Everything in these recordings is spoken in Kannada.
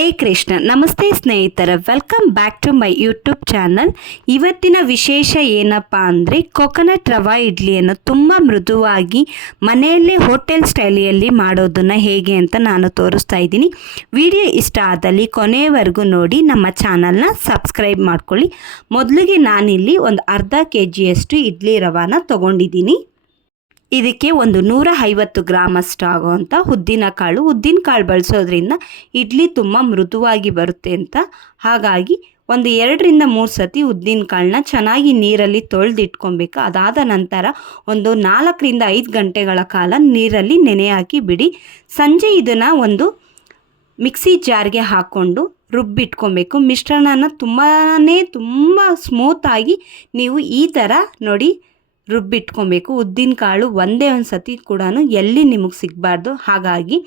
ಹರೇ ಕೃಷ್ಣ. ನಮಸ್ತೆ ಸ್ನೇಹಿತರ welcome back to my YouTube channel ಇವತ್ತಿನ ವಿಶೇಷ ಏನಪ್ಪ ಅಂದರೆ ಕೊಕೊನಟ್ ರವಾ ಇಡ್ಲಿಯನ್ನು ತುಂಬ ಮೃದುವಾಗಿ ಮನೆಯಲ್ಲೇ ಹೋಟೆಲ್ ಸ್ಟೈಲಿಯಲ್ಲಿ ಮಾಡೋದನ್ನು ಹೇಗೆ ಅಂತ ನಾನು ತೋರಿಸ್ತಾ ಇದ್ದೀನಿ. ವಿಡಿಯೋ ಇಷ್ಟ ಆದಲ್ಲಿ ಕೊನೆಯವರೆಗೂ ನೋಡಿ, ನಮ್ಮ ಚಾನಲ್ನ ಸಬ್ಸ್ಕ್ರೈಬ್ ಮಾಡ್ಕೊಳ್ಳಿ. ಮೊದಲಿಗೆ ನಾನಿಲ್ಲಿ ಒಂದು ಅರ್ಧ ಕೆ ಜಿಯಷ್ಟು ಇಡ್ಲಿ ರವಾನ ತೊಗೊಂಡಿದ್ದೀನಿ. ಇದಕ್ಕೆ ಒಂದು ನೂರ ಐವತ್ತು ಗ್ರಾಮಷ್ಟು ಆಗುವಂಥ ಉದ್ದಿನ ಕಾಳು. ಉದ್ದಿನ ಕಾಳು ಬಳಸೋದ್ರಿಂದ ಇಡ್ಲಿ ತುಂಬ ಮೃದುವಾಗಿ ಬರುತ್ತೆ ಅಂತ. ಹಾಗಾಗಿ ಒಂದು ಎರಡರಿಂದ ಮೂರು ಸತಿ ಉದ್ದಿನ ಕಾಳನ್ನ ಚೆನ್ನಾಗಿ ನೀರಲ್ಲಿ ತೊಳೆದಿಟ್ಕೊಬೇಕು. ಅದಾದ ನಂತರ ಒಂದು ನಾಲ್ಕರಿಂದ ಐದು ಗಂಟೆಗಳ ಕಾಲ ನೀರಲ್ಲಿ ನೆನೆ ಹಾಕಿ ಬಿಡಿ. ಸಂಜೆ ಇದನ್ನು ಒಂದು ಮಿಕ್ಸಿ ಜಾರ್ಗೆ ಹಾಕ್ಕೊಂಡು ರುಬ್ಬಿಟ್ಕೊಬೇಕು. ಮಿಶ್ರಣನ ತುಂಬಾ ತುಂಬ ಸ್ಮೂತಾಗಿ ನೀವು ಈ ಥರ ನೋಡಿ ರುಬ್ಬಿಟ್ಕೊಬೇಕು. ಉದ್ದಿನ ಕಾಳು ಒಂದೇ ಒಂದು ಸತಿ ಕೂಡ ಎಲ್ಲಿ ನಿಮಗೆ ಸಿಗಬಾರ್ದು ಹಾಗಾಗಿ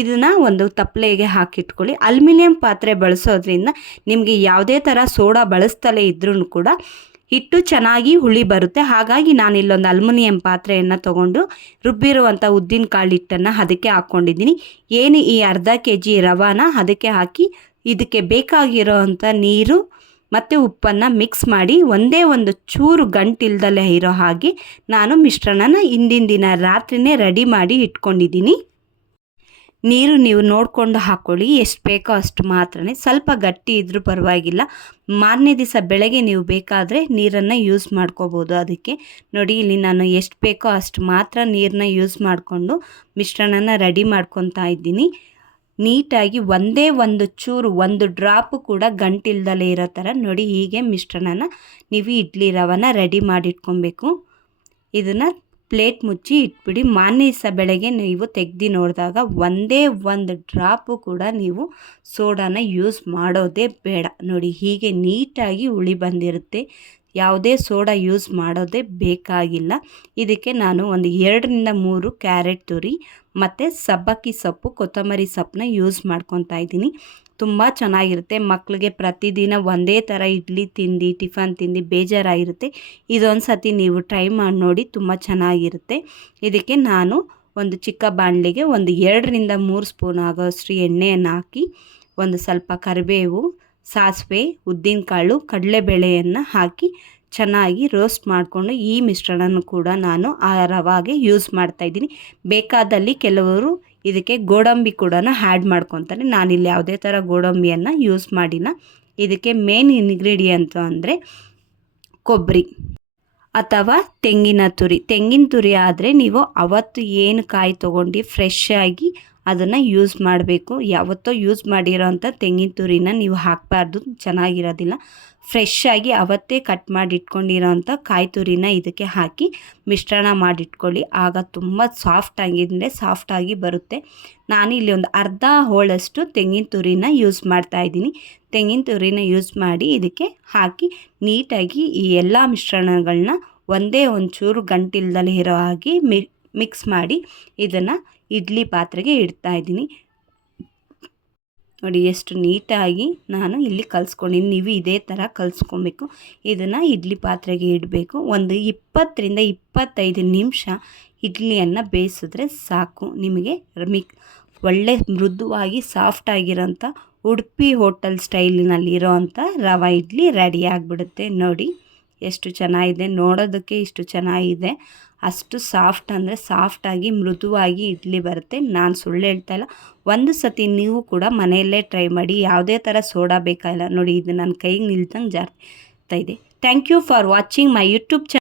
ಇದನ್ನು ಒಂದು ತಪ್ಪಲೆಗೆ ಹಾಕಿಟ್ಕೊಳ್ಳಿ. ಅಲ್ಯೂಮಿನಿಯಂ ಪಾತ್ರೆ ಬಳಸೋದ್ರಿಂದ ನಿಮಗೆ ಯಾವುದೇ ಥರ ಸೋಡಾ ಬಳಸ್ತಲೇ ಇದ್ರೂ ಕೂಡ ಹಿಟ್ಟು ಚೆನ್ನಾಗಿ ಹುಳಿ ಬರುತ್ತೆ. ಹಾಗಾಗಿ ನಾನು ಇಲ್ಲೊಂದು ಅಲ್ಯೂಮಿನಿಯಂ ಪಾತ್ರೆಯನ್ನು ತೊಗೊಂಡು ರುಬ್ಬಿರುವಂಥ ಉದ್ದಿನ ಕಾಳು ಹಿಟ್ಟನ್ನು ಅದಕ್ಕೆ ಹಾಕ್ಕೊಂಡಿದ್ದೀನಿ ಏನು ಈ ಅರ್ಧ ಕೆ ಜಿ ರವಾನ ಅದಕ್ಕೆ ಹಾಕಿ ಇದಕ್ಕೆ ಬೇಕಾಗಿರೋ ನೀರು ಮತ್ತು ಉಪ್ಪನ್ನು ಮಿಕ್ಸ್ ಮಾಡಿ ಒಂದೇ ಒಂದು ಚೂರು ಗಂಟಿಲ್ದಲೇ ಇರೋ ಹಾಗೆ ನಾನು ಮಿಶ್ರಣನ ಹಿಂದಿನ ದಿನ ರಾತ್ರಿನೇ ರೆಡಿ ಮಾಡಿ ಇಟ್ಕೊಂಡಿದ್ದೀನಿ. ನೀರು ನೀವು ನೋಡಿಕೊಂಡು ಹಾಕ್ಕೊಳ್ಳಿ ಎಷ್ಟು ಬೇಕೋ ಅಷ್ಟು ಮಾತ್ರನೇ. ಸ್ವಲ್ಪ ಗಟ್ಟಿ ಇದ್ದರೂ ಪರವಾಗಿಲ್ಲ. ಮಾರನೇ ದಿವಸ ಬೆಳಗ್ಗೆ ನೀವು ಬೇಕಾದರೆ ನೀರನ್ನು ಯೂಸ್ ಮಾಡ್ಕೋಬೋದು ಅದಕ್ಕೆ. ನೋಡಿ, ಇಲ್ಲಿ ನಾನು ಎಷ್ಟು ಬೇಕೋ ಅಷ್ಟು ಮಾತ್ರ ನೀರನ್ನ ಯೂಸ್ ಮಾಡಿಕೊಂಡು ಮಿಶ್ರಣನ ರೆಡಿ ಮಾಡ್ಕೊತಾ ಇದ್ದೀನಿ. ನೀಟಾಗಿ ಒಂದೇ ಒಂದು ಚೂರು, ಒಂದು ಡ್ರಾಪು ಕೂಡ ಗಂಟಿಲ್ದಲೇ ಇರೋ ಥರ ನೋಡಿ ಹೀಗೆ ಮಿಶ್ರಣನ ನೀವು ಇಡ್ಲಿ ರವನ ರೆಡಿ ಮಾಡಿಟ್ಕೊಬೇಕು. ಇದನ್ನು ಪ್ಲೇಟ್ ಮುಚ್ಚಿ ಇಟ್ಬಿಡಿ. ಮಾನ್ಯ ದಿವಸ ಬೆಳಗ್ಗೆ ನೀವು ತೆಗ್ದು ನೋಡಿದಾಗ ಒಂದೇ ಒಂದು ಡ್ರಾಪು ಕೂಡ ನೀವು ಸೋಡಾನ ಯೂಸ್ ಮಾಡೋದೇ ಬೇಡ. ನೋಡಿ ಹೀಗೆ ನೀಟಾಗಿ ಉಳಿ ಬಂದಿರುತ್ತೆ. ಯಾವುದೇ ಸೋಡಾ ಯೂಸ್ ಮಾಡೋದೇ ಬೇಕಾಗಿಲ್ಲ. ಇದಕ್ಕೆ ನಾನು ಒಂದು ಎರಡರಿಂದ ಮೂರು ಕ್ಯಾರೆಟ್ ತುರಿ, ಮತ್ತು ಸಬ್ಬಕ್ಕಿ ಸೊಪ್ಪು, ಕೊತ್ತಂಬರಿ ಸೊಪ್ಪನ್ನ ಯೂಸ್ ಮಾಡ್ಕೊತಾ ಇದ್ದೀನಿ. ತುಂಬ ಚೆನ್ನಾಗಿರುತ್ತೆ. ಮಕ್ಕಳಿಗೆ ಪ್ರತಿದಿನ ಒಂದೇ ಥರ ಇಡ್ಲಿ ತಿಂದು ಟಿಫನ್ ತಿಂದು ಬೇಜಾರಾಗಿರುತ್ತೆ. ಇದೊಂದು ಸತಿ ನೀವು ಟ್ರೈ ಮಾಡಿ ನೋಡಿ ತುಂಬ ಚೆನ್ನಾಗಿರುತ್ತೆ. ಇದಕ್ಕೆ ನಾನು ಒಂದು ಚಿಕ್ಕ ಬಾಣಲಿಗೆ ಒಂದು ಎರಡರಿಂದ ಮೂರು ಸ್ಪೂನ್ ಆಗೋಷ್ಟು ಎಣ್ಣೆಯನ್ನು ಹಾಕಿ, ಒಂದು ಸ್ವಲ್ಪ ಕರಿಬೇವು ಸಾಸಿವೆ, ಉದ್ದಿನಕಾಳು, ಕಡಲೆಬೇಳೆಯನ್ನು ಹಾಕಿ ಚೆನ್ನಾಗಿ ರೋಸ್ಟ್ ಮಾಡಿಕೊಂಡು ಈ ಮಿಶ್ರಣನೂ ಕೂಡ ನಾನು ಆ ರವಾಗೆ ಯೂಸ್ ಮಾಡ್ತಾಯಿದ್ದೀನಿ ಬೇಕಾದಲ್ಲಿ ಕೆಲವರು ಇದಕ್ಕೆ ಗೋಡಂಬಿ ಕೂಡ ಆ್ಯಡ್ ಮಾಡ್ಕೊತಾರೆ. ನಾನಿಲ್ಲಿ ಯಾವುದೇ ಥರ ಗೋಡಂಬಿಯನ್ನು ಯೂಸ್ ಮಾಡಿಲ್ಲ. ಇದಕ್ಕೆ ಮೇನ್ ಇಂಗ್ರೀಡಿಯಂಟು ಅಂದರೆ ಕೊಬ್ಬರಿ ಅಥವಾ ತೆಂಗಿನ ತುರಿ. ತೆಂಗಿನ ತುರಿ ಆದರೆ ನೀವು ಅವತ್ತು ಏನು ಕಾಯಿ ತೊಗೊಂಡು ಫ್ರೆಶ್ ಆಗಿ ಅದನ್ನು ಯೂಸ್ ಮಾಡಬೇಕು. ಯಾವತ್ತೋ ಯೂಸ್ ಮಾಡಿರೋಂಥ ತೆಂಗಿನ ತುರಿನ ನೀವು ಹಾಕಬಾರ್ದು. ಚೆನ್ನಾಗಿರೋದಿಲ್ಲ. ಫ್ರೆಶ್ ಆಗಿ ಅವತ್ತೇ ಕಟ್ ಮಾಡಿ ಇಟ್ಕೊಂಡಿರೋ ಕಾಯಿ ತುರಿನ ಇದಕ್ಕೆ ಹಾಕಿ ಮಿಶ್ರಣ ಮಾಡಿಟ್ಕೊಳ್ಳಿ. ಆಗ ತುಂಬ ಸಾಫ್ಟ್ ಆಗಿದ್ರೆ ಸಾಫ್ಟ್ ಆಗಿ ಬರುತ್ತೆ. ನಾನು ಇಲ್ಲಿ ಒಂದು ಅರ್ಧ ಹೋಳಷ್ಟು ತೆಂಗಿನ ತುರಿನ ಯೂಸ್ ಮಾಡ್ತಾ ಇದ್ದೀನಿ. ತೆಂಗಿನ ತುರಿನ ಯೂಸ್ ಮಾಡಿ ಇದಕ್ಕೆ ಹಾಕಿ ನೀಟಾಗಿ ಈ ಎಲ್ಲ ಮಿಶ್ರಣಗಳನ್ನ ಒಂದೇ ಒಂಚೂರು ಗಂಟಿಲ್ದಲ್ಲಿ ಇರೋ ಹಾಗೆ ಮಿಕ್ಸ್ ಮಾಡಿ ಇದನ್ನು ಇಡ್ಲಿ ಪಾತ್ರೆಗೆ ಇಡ್ತಾ ಇದ್ದೀನಿ. ನೋಡಿ ಎಷ್ಟು ನೀಟಾಗಿ ನಾನು ಇಲ್ಲಿ ಕಲಿಸ್ಕೊಂಡಿದ್ದೀನಿ ನೀವು ಇದೇ ಥರ ಕಲಿಸ್ಕೊಬೇಕು. ಇದನ್ನು ಇಡ್ಲಿ ಪಾತ್ರೆಗೆ ಇಡಬೇಕು. ಒಂದು ಇಪ್ಪತ್ತರಿಂದ ಇಪ್ಪತ್ತೈದು ನಿಮಿಷ ಇಡ್ಲಿಯನ್ನು ಬೇಯಿಸಿದ್ರೆ ಸಾಕು. ನಿಮಗೆ ಮಿಕ್ ಒಳ್ಳೆ ಮೃದುವಾಗಿ ಸಾಫ್ಟಾಗಿರೋಂಥ ಉಡುಪಿ ಹೋಟೆಲ್ ಸ್ಟೈಲಿನಲ್ಲಿರೋ ಅಂಥ ರವೆ ಇಡ್ಲಿ ರೆಡಿ ಆಗಿಬಿಡುತ್ತೆ. ನೋಡಿ ಎಷ್ಟು ಚೆನ್ನಾಗಿದೆ. ನೋಡೋದಕ್ಕೆ ಇಷ್ಟು ಚೆನ್ನಾಗಿದೆ. ಅಷ್ಟು ಸಾಫ್ಟ್ ಅಂದರೆ ಸಾಫ್ಟಾಗಿ ಮೃದುವಾಗಿ ಇಡ್ಲಿ ಬರುತ್ತೆ. ನಾನು ಸುಳ್ಳು ಹೇಳ್ತಾ ಇಲ್ಲ. ಒಂದು ಸತಿ ನೀವು ಕೂಡ ಮನೆಯಲ್ಲೇ ಟ್ರೈ ಮಾಡಿ. ಯಾವುದೇ ಥರ ಸೋಡಾ ಬೇಕಾಗಿಲ್ಲ ನೋಡಿ, ಇದು ನನ್ನ ಕೈಗೆ ನಿಲ್ತಂಗೆ ಜಾರ್ತಾ ಇದೆ. Thank you for watching my YouTube channel.